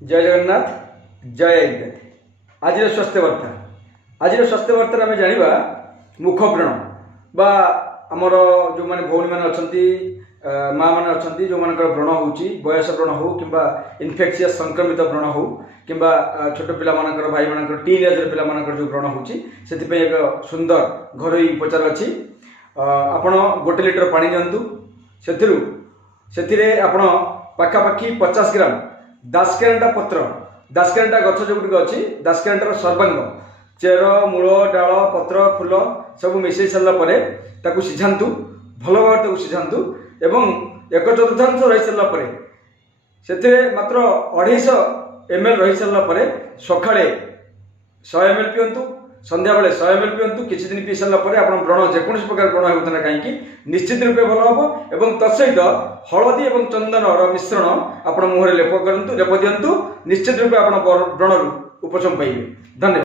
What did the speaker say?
जय जगन्नाथ जय आयुर्वेद आज स्वास्थ्य वार्ता आज स्वास्थ्य वार्ता आम जाना मुख व्रण बा आमर जो मैंने भौणी मैंने अच्छा माँ मैंने अच्छा जो मान व्रण हो बयस व्रण हो कि इनफेक्सीयस संक्रमित व्रण हो कि छोट पिला भाई मान टीन एज पिला जो व्रण हो एक सुंदर घरोई उपचार अच्छी आपण गोटे लिटर पानी दिंतु से आपण पाखापाखि 50 ग्राम दासकेरेटा पत्र दासकेरेटा गछ जो गुटिक अच्छी दासकेरेटार सर्वांग चेर मूल डाल पत्र फूल सब मिसई सारापर ताकू सीझातु भल भाव सीझातु एवं 1/4 रही सारापर से मात्र 250 ml रही सारापर सका 100 ml पिंतु संध्या बेले 100 ml पिंतु किसी दिन पी सारापर आप व्रण जेकोसी प्रकार व्रण होता कहीं निश्चित रूपे भल हम और तत्सहित हलदी और चंदन मिश्रण आप मुहर लेप दिंतु निश्चित रूपे आप व्रणरू उपशम पाइबे। धन्यवाद।